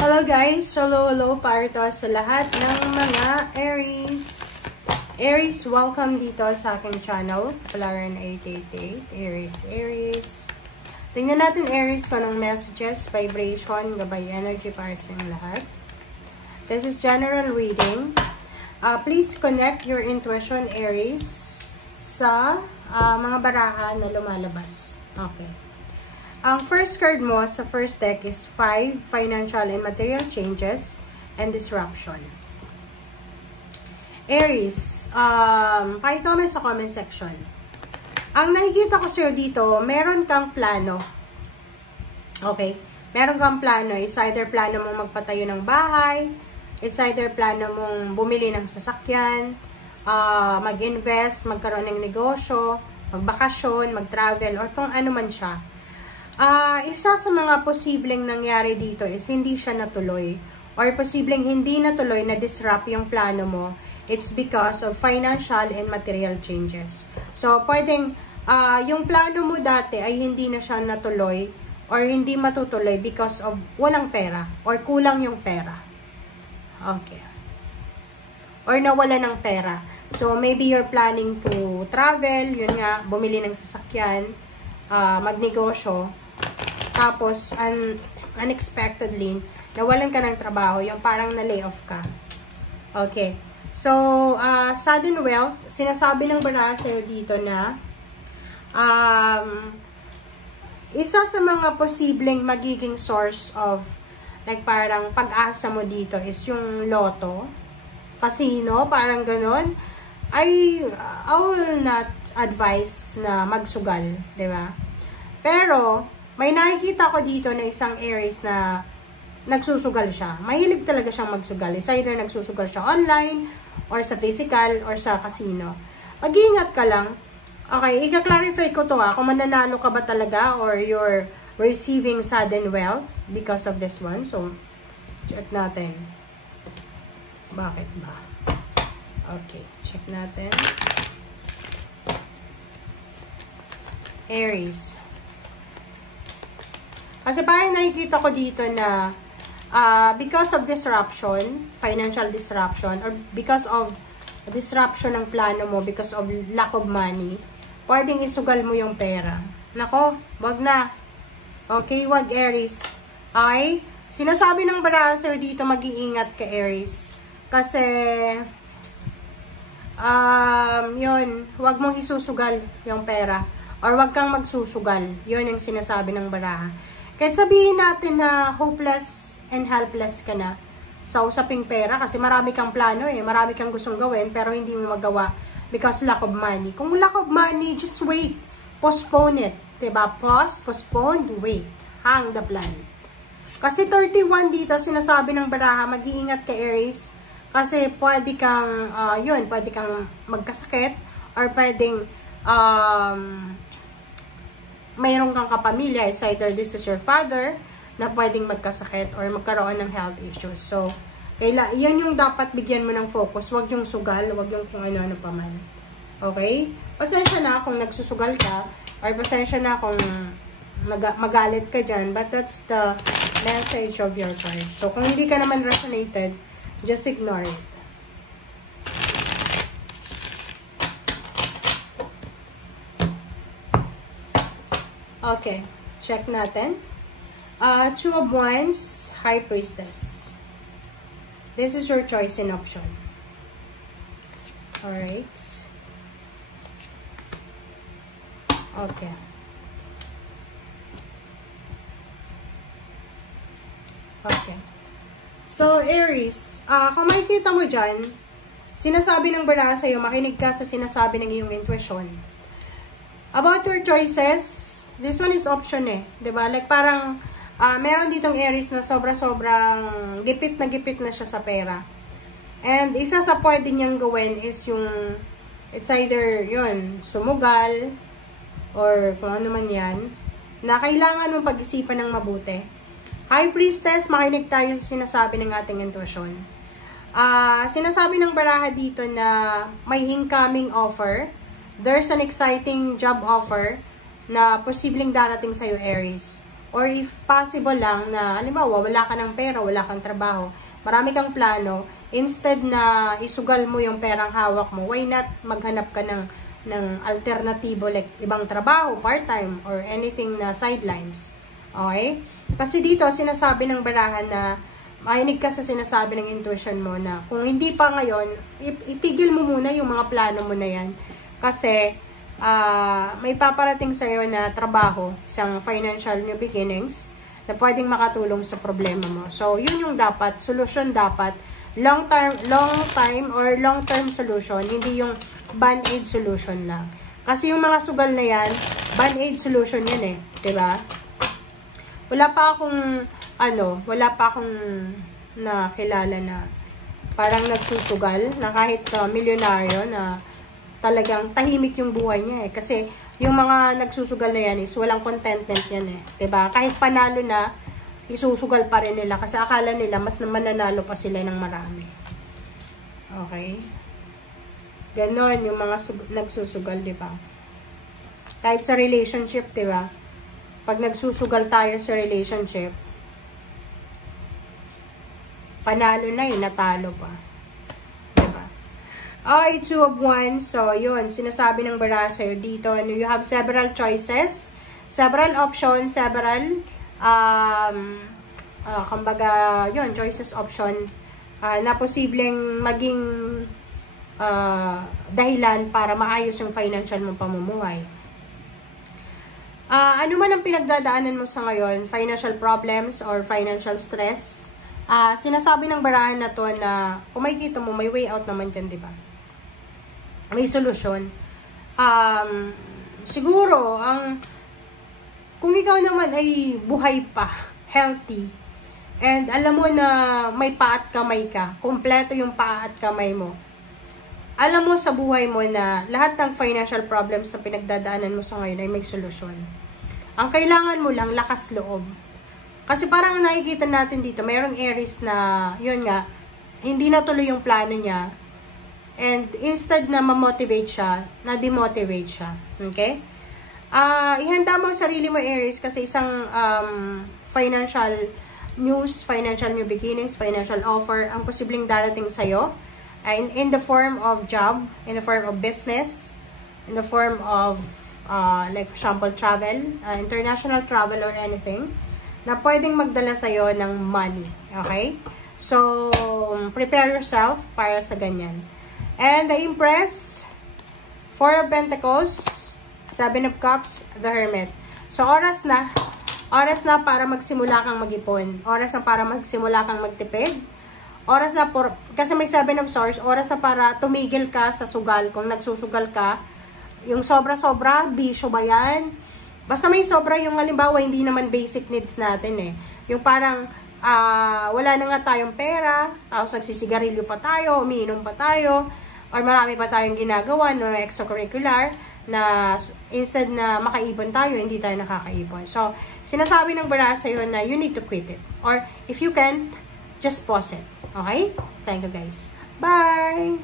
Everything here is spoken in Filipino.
Hello guys! Hello para to sa lahat ng mga Aries. Aries, welcome dito sa aking channel. Palaran 888. Aries. Tingnan natin Aries kung anong messages, vibration, gabay energy para sa inyong lahat. This is general reading. Please connect your intuition Aries sa mga baraha na lumalabas. Okay. Ang first card mo sa first deck is 5, Financial and Material Changes and Disruption. Aries, paki-comment sa comment section. Ang nakikita ko sa'yo dito, meron kang plano. Okay? Meron kang plano. It's either plano mong magpatayo ng bahay, it's either plano mong bumili ng sasakyan, mag-invest, magkaroon ng negosyo, magbakasyon, mag-travel, or kung ano man siya. Isa sa mga posibleng nangyari dito is hindi siya natuloy or posibleng hindi natuloy na disrupt yung plano mo. It's because of financial and material changes. So, pwedeng yung plano mo dati ay hindi na siya natuloy or hindi matutuloy because of walang pera or kulang yung pera. Okay. Or nawala ng pera. So, maybe you're planning to travel, yun nga, bumili ng sasakyan, magnegosyo. Tapos, unexpectedly, nawalan ka ng trabaho, yung parang na-layoff ka. Okay. So, sudden wealth, sinasabi ng baraha sa'yo dito na, isa sa mga posibleng magiging source of, like parang pag-asa mo dito is yung loto, casino, parang ganon. I will not advise na magsugal, di ba? Pero, may nakikita ko dito na isang Aries na nagsusugal siya. Mahilig talaga siyang magsugal. It's either nagsusugal siya online, or sa physical, or sa casino. Mag-iingat ka lang. Okay, i-clarify ko to kung mananalo ka ba talaga, or you're receiving sudden wealth because of this one. So, check natin. Bakit ba? Okay, check natin. Aries. Kasi parang nakikita ko dito na because of disruption, financial disruption, or because of disruption ng plano mo, because of lack of money, pwedeng isugal mo yung pera. Nako, wag na. Okay, wag Aries. Okay? Sinasabi ng baraha sa'yo dito, mag-iingat ka Aries. Kasi, yun, wag mong isusugal yung pera. Or wag kang magsusugal. Yun yung sinasabi ng baraha. Kahit sabihin natin na hopeless and helpless ka na sa usaping pera kasi marami kang plano marami kang gustong gawin pero hindi mo magawa because lack of money. Kung lack of money, just wait. Postpone it. Diba? Pause, postpone, wait. Hang the plan. Kasi 31 dito, sinasabi ng baraha, mag-iingat ka Aries kasi pwede kang, pwede kang magkasakit or pwedeng, mayroon kang kapamilya, it's either this is your father, na pwedeng magkasakit or magkaroon ng health issues. So, yan yung dapat bigyan mo ng focus. Huwag yung sugal, huwag yung kung ano-ano pa man. Okay? Pasensya na kung nagsusugal ka, or pasensya na kung magalit ka dyan, but that's the message of your card. So, kung hindi ka naman resonated, just ignore it. Okay, check natin. Two of Wands, High Priestess. This is your choice and option. Alright. Okay. Okay. So, Aries, kung makikita mo dyan, sinasabi ng baraha sa'yo, makinig ka sa sinasabi ng iyong intuition. About your choices, this one is option diba? Like parang, meron ditong Aries na sobra-sobrang gipit na siya sa pera. And isa sa pwede niyang gawin is yung, it's either yun, sumugal, or kung ano man yan, na kailangan mong pag-isipan ng mabuti. High Priestess, makinig tayo sa sinasabi ng ating intuition. Sinasabi ng baraha dito na may incoming offer. There's an exciting job offer na posibleng darating sa'yo, Aries. or if possible lang na, halimbawa, wala ka ng pera, wala kang trabaho, marami kang plano, instead na isugal mo yung perang hawak mo, why not maghanap ka ng alternatibo like ibang trabaho, part-time, or anything na sidelines. Okay? Kasi dito, sinasabi ng barahan na mahinig ka sa sinasabi ng intuition mo na kung hindi pa ngayon, itigil mo muna yung mga plano mo na yan. Kasi, may paparating sa'yo na trabaho, isang financial new beginnings, na pwedeng makatulong sa problema mo. So, yun yung dapat, solusyon dapat, long time or long-term solution, hindi yung band-aid solution lang. Kasi yung mga sugal na yan, band-aid solution yan eh, diba? Wala pa akong nakilala na parang nagsusugal, na kahit milyonaryo na talagang tahimik yung buhay niya eh. Kasi yung mga nagsusugal na yan is walang contentment yan eh. Diba? Kahit panalo na, isusugal pa rin nila. Kasi akala nila mas mananalo pa sila ng marami. Okay? Ganon yung mga nagsusugal, diba? Kahit sa relationship, diba? Pag nagsusugal tayo sa relationship, panalo na yun, natalo pa. Okay, 2 of Wands. So, yun. Sinasabi ng baraha sa'yo dito. You have several choices, several options, several, kumbaga, yun, choices, option, na posibleng maging dahilan para maayos yung financial mong pamumuhay. Ano man ang pinagdadaanan mo sa ngayon, financial problems or financial stress, sinasabi ng barahan na to na kung makikita mo, may way out naman dyan, diba? May solusyon. Siguro, kung ikaw naman ay buhay pa, healthy, and alam mo na may paa at kamay ka, kompleto yung paa at kamay mo, alam mo sa buhay mo na lahat ng financial problems na pinagdadaanan mo sa ngayon ay may solusyon. Ang kailangan mo lang, lakas loob. Kasi parang nakikita natin dito, mayroong Aries na, yun nga, hindi natuloy yung plano niya. And instead na ma-motivate siya, na-demotivate siya. Okay? Ihanda mo ang sarili mo, Aries, kasi isang financial news, financial new beginnings, financial offer, ang posibleng darating sa'yo. In the form of job, in the form of business, in the form of, like for example, travel, international travel or anything, na pwedeng magdala sa'yo ng money. Okay? So, prepare yourself para sa ganyan. And the Empress, 4 of Pentacles, 7 of Cups, the Hermit. So, oras na para magsimula kang mag-ipon. Oras na para magsimula kang magtipid. Oras na, kasi may 7 of Swords, oras na para tumigil ka sa sugal. Kung nagsusugal ka, yung sobra-sobra, bisyo ba yan? Basta may sobra yung halimbawa, hindi naman basic needs natin eh. Yung parang, wala na nga tayong pera, tapos nagsisigarilyo pa tayo, umiinom pa tayo, or marami pa tayong ginagawa no extracurricular na instead na makaipon tayo, hindi tayo nakakaipon. So, sinasabi ng baraha sa'yo na you need to quit it. Or if you can, just pause it. Okay? Thank you guys. Bye!